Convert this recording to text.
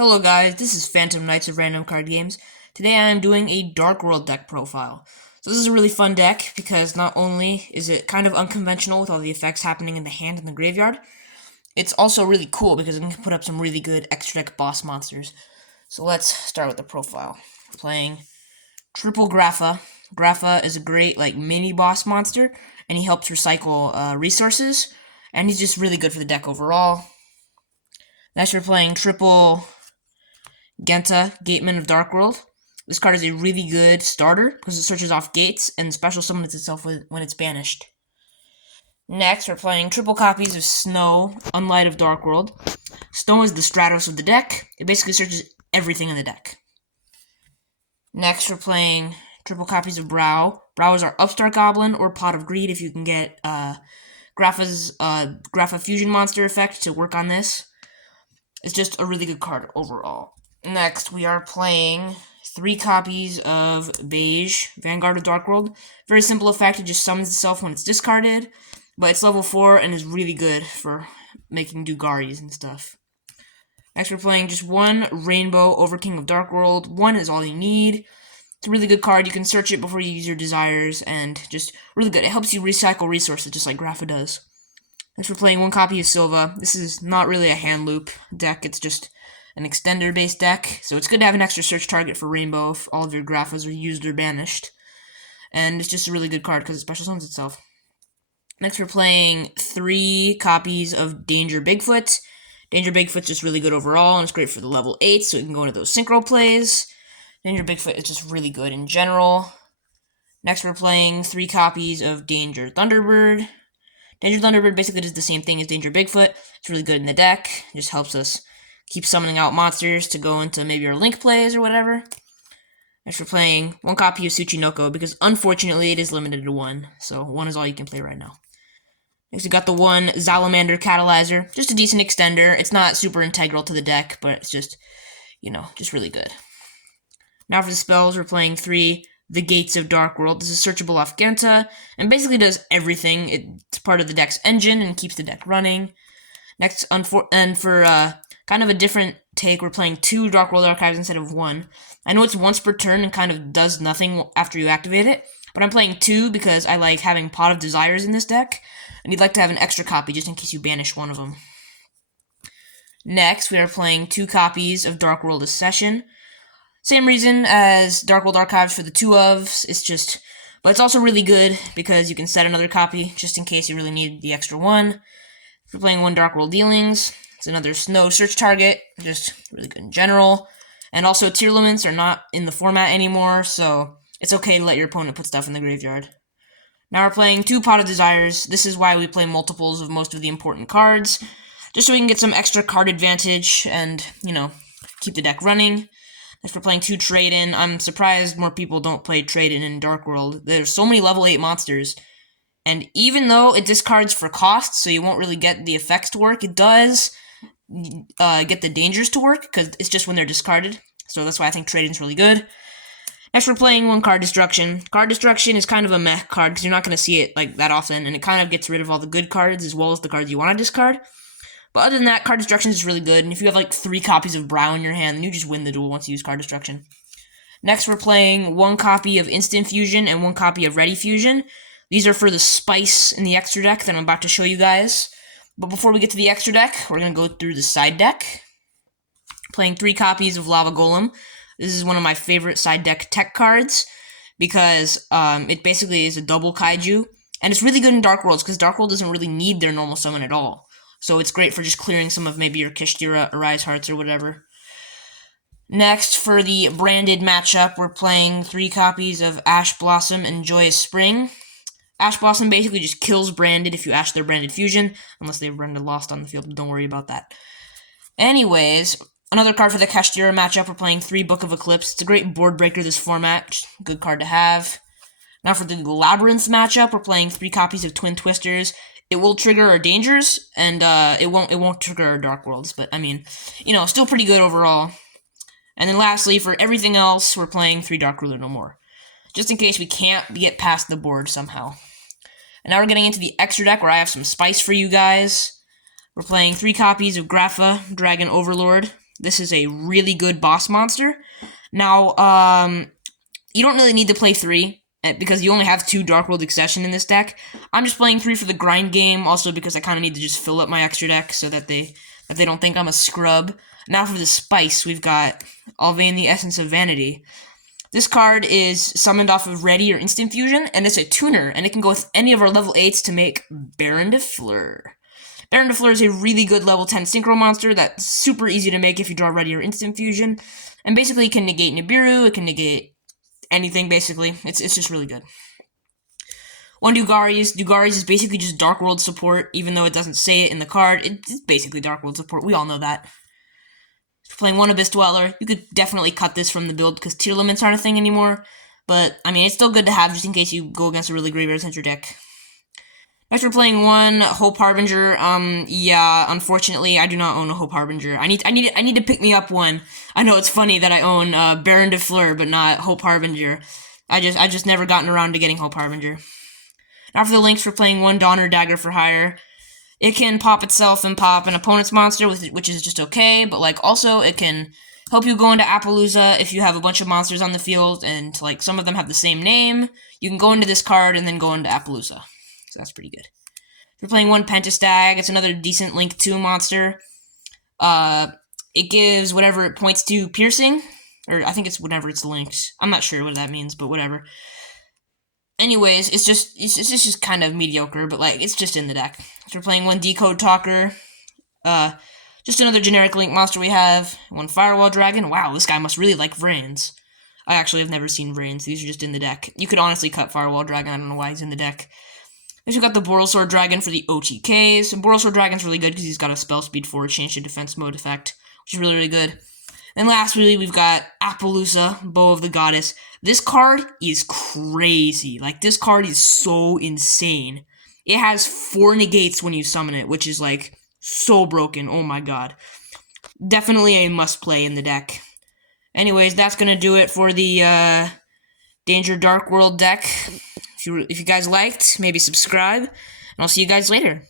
Hello guys, this is Phantom Knights of Random Card Games. Today I am doing a Dark World deck profile. So this is a really fun deck because not only is it kind of unconventional with all the effects happening in the hand and the graveyard, it's also really cool because it can put up some really good extra deck boss monsters. So let's start with the profile. Playing Triple Grapha. Grapha is a great mini boss monster, and he helps recycle resources, and he's just really good for the deck overall. Next we're playing Triple Genta, Gateman of Dark World. This card is a really good starter because it searches off gates and special summons itself when it's banished. Next, we're playing triple copies of Snow, Unlight of Dark World. Snow is the Stratos of the deck. It basically searches everything in the deck. Next, we're playing triple copies of Brow. Brow is our Upstart Goblin or Pot of Greed if you can get Grapha's Grapha Fusion Monster effect to work on this. It's just a really good card overall. Next, we are playing 3 copies of Beige, Vanguard of Dark World. Very simple effect, it just summons itself when it's discarded, but it's level 4 and is really good for making Dugaris and stuff. Next, we're playing just 1 Rainbow Overking of Dark World. 1 is all you need. It's a really good card, you can search it before you use your desires, and just really good. It helps you recycle resources just like Grapha does. Next, we're playing 1 copy of Silva. This is not really a hand loop deck, it's just an extender-based deck, so it's good to have an extra search target for Rainbow if all of your Graphas are used or banished. And it's just a really good card because it special summons itself. Next, we're playing 3 copies of Danger Bigfoot. Danger Bigfoot's just really good overall, and it's great for the level 8, so you can go into those synchro plays. Danger Bigfoot is just really good in general. Next, we're playing 3 copies of Danger Thunderbird. Danger Thunderbird basically does the same thing as Danger Bigfoot. It's really good in the deck. It just helps us keep summoning out monsters to go into maybe our link plays or whatever. Next, we're playing 1 copy of Tsuchinoko because unfortunately it is limited to 1, so 1 is all you can play right now. Next, we got the 1 Salamander Catalyzer. Just a decent extender. It's not super integral to the deck, but it's just, just really good. Now for the spells, we're playing 3 The Gates of Dark World. This is searchable off Genta, and basically does everything. It's part of the deck's engine and keeps the deck running. Next, for kind of a different take, we're playing 2 Dark World Archives instead of 1. I know it's once per turn and kind of does nothing after you activate it, but I'm playing 2 because I like having Pot of Desires in this deck, and you'd like to have an extra copy just in case you banish one of them. Next, we are playing 2 copies of Dark World Accession. Same reason as Dark World Archives for the 2 ofs, but it's also really good because you can set another copy just in case you really need the extra one. If you're playing 1 Dark World Dealings, it's another Snow search target, just really good in general. And also, tier limits are not in the format anymore, so it's okay to let your opponent put stuff in the graveyard. Now we're playing 2 Pot of Desires. This is why we play multiples of most of the important cards, just so we can get some extra card advantage and, keep the deck running. Next, we're playing 2 Trade-In. I'm surprised more people don't play Trade-In in Dark World. There's so many level 8 monsters. And even though it discards for cost, so you won't really get the effects to work, it does get the dangers to work, because it's just when they're discarded. So that's why I think Trade-In's really good. Next, we're playing 1 Card Destruction. Card Destruction is kind of a meh card, because you're not going to see it that often, and it kind of gets rid of all the good cards, as well as the cards you want to discard. But other than that, Card Destruction is really good, and if you have 3 copies of Brow in your hand, then you just win the duel once you use Card Destruction. Next, we're playing 1 copy of Instant Fusion and 1 copy of Ready Fusion. These are for the spice in the extra deck that I'm about to show you guys. But before we get to the extra deck, we're going to go through the side deck. Playing 3 copies of Lava Golem. This is one of my favorite side deck tech cards because it basically is a double kaiju. And it's really good in Dark Worlds because Dark World doesn't really need their normal summon at all. So it's great for just clearing some of maybe your Kishtira, Arise Hearts, or whatever. Next, for the branded matchup, we're playing 3 copies of Ash Blossom and Joyous Spring. Ash Blossom basically just kills branded if you ash their branded fusion, unless they've branded lost on the field, but don't worry about that. Anyways, another card for the Kashtira matchup, we're playing 3 Book of Eclipse. It's a great board breaker, this format, good card to have. Now for the Labyrinth matchup, we're playing 3 copies of Twin Twisters. It will trigger our dangers, and it won't trigger our Dark Worlds, but still pretty good overall. And then lastly, for everything else, we're playing 3 Dark Ruler No More, just in case we can't get past the board somehow. And now we're getting into the extra deck where I have some spice for you guys. We're playing 3 copies of Grapha, Dragon Overlord. This is a really good boss monster. Now, you don't really need to play 3 because you only have 2 Dark World Accession in this deck. I'm just playing 3 for the grind game, also because I kind of need to just fill up my extra deck so that they don't think I'm a scrub. Now for the spice, we've got Alvain the Essence of Vanity. This card is summoned off of Ready or Instant Fusion, and it's a tuner, and it can go with any of our level 8s to make Baron de Fleur. Baron de Fleur is a really good level 10 Synchro monster that's super easy to make if you draw Ready or Instant Fusion, and basically it can negate Nibiru, it can negate anything, basically. It's just really good. One Dugarius. Dugarius is basically just Dark World support, even though it doesn't say it in the card. It's basically Dark World support, we all know that. If you're playing one Abyss Dweller, you could definitely cut this from the build because tier limits aren't a thing anymore. But, I mean, it's still good to have just in case you go against a really graveyard-centered deck. Next, we're playing one Hope Harbinger. Yeah, unfortunately, I do not own a Hope Harbinger. I need to pick me up one. I know it's funny that I own Baron de Fleur, but not Hope Harbinger. I just never gotten around to getting Hope Harbinger. Now for the links, we're playing one Donner Dagger for Hire. It can pop itself and pop an opponent's monster, which is just okay, but, like, also it can help you go into Appaloosa if you have a bunch of monsters on the field, and, like, some of them have the same name. You can go into this card and then go into Appaloosa. So that's pretty good. If you're playing one Pentastag, it's another decent Link 2 monster. It gives whatever it points to piercing, or I think it's whenever it's linked. I'm not sure what that means, but whatever. Anyways, it's just kind of mediocre, but, like, it's just in the deck. So we're playing one Decode Talker. Just another generic Link monster we have. One Firewall Dragon. Wow, this guy must really like Vrains. I actually have never seen Vrains. These are just in the deck. You could honestly cut Firewall Dragon. I don't know why he's in the deck. Next, we got the Borrelsword Dragon for the OTKs. And Borrelsword Dragon's really good because he's got a spell speed forward change to defense mode effect, which is really, really good. And lastly, we've got Appaloosa, Bow of the Goddess. This card is crazy. Like, this card is so insane. It has 4 negates when you summon it, which is, like, so broken. Oh my god. Definitely a must-play in the deck. Anyways, that's gonna do it for the Danger Dark World deck. If you guys liked, maybe subscribe, and I'll see you guys later.